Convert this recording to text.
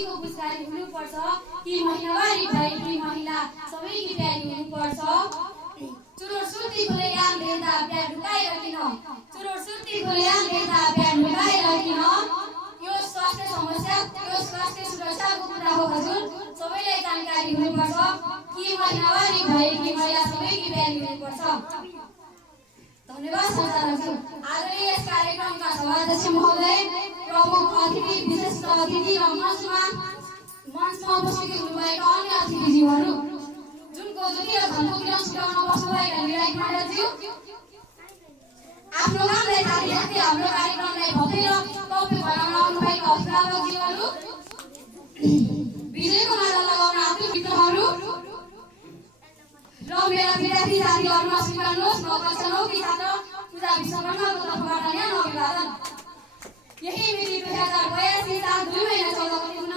सुरुचीको पुरस्कारी हुनुपर्छ कि महिनावारी भएकी महिला सबैकी प्यारी हुनुपर्छ चुरोट सुर्ती खुलेआम देख्दा प्यार लुकाएर किन चुरोट सुर्ती खुलेआम देख्दा प्यार लुकाएर किन यो स्वास्थ्य समस्या यो स्वास्थ्य सुरक्षाको कुरा हो हजुर सबैलाई जानकारी हुनुपर्छ कि महिनावारी भएकी महिला सबैकी प्यारी हुनुपर्छ धन्यवाद सञ्चालकज्यू आदरणीय यस कार्यक्रमका सभाध्यक्ष महोदय प्रमुख अतिथि विशिष्ट अतिथि र मञ्चमा उपस्थित हुनुभएका अन्य अतिथिज्यूहरू जुनको ज्योति र धनको किरण छुटाउन बस्नुभएका निराई मण्डलज्यू आफ्नो कामलाई जारी राख्दै हाम्रो कार्यक्रमलाई भव्य र भव्य बनाउन आउनुभएका अभिभावकज्यूहरू विजयको माला लगाउन आतुर मित्रहरू र मेरा विद्यार्थी साथीहरूमा स्वीकार्नुहोस् म कक्षा 9 की छात्र पूजा विश्वकर्माको तर्फबाट न्यानो अभिवादन यही मिति 2082 साल 2 महिना 14 गते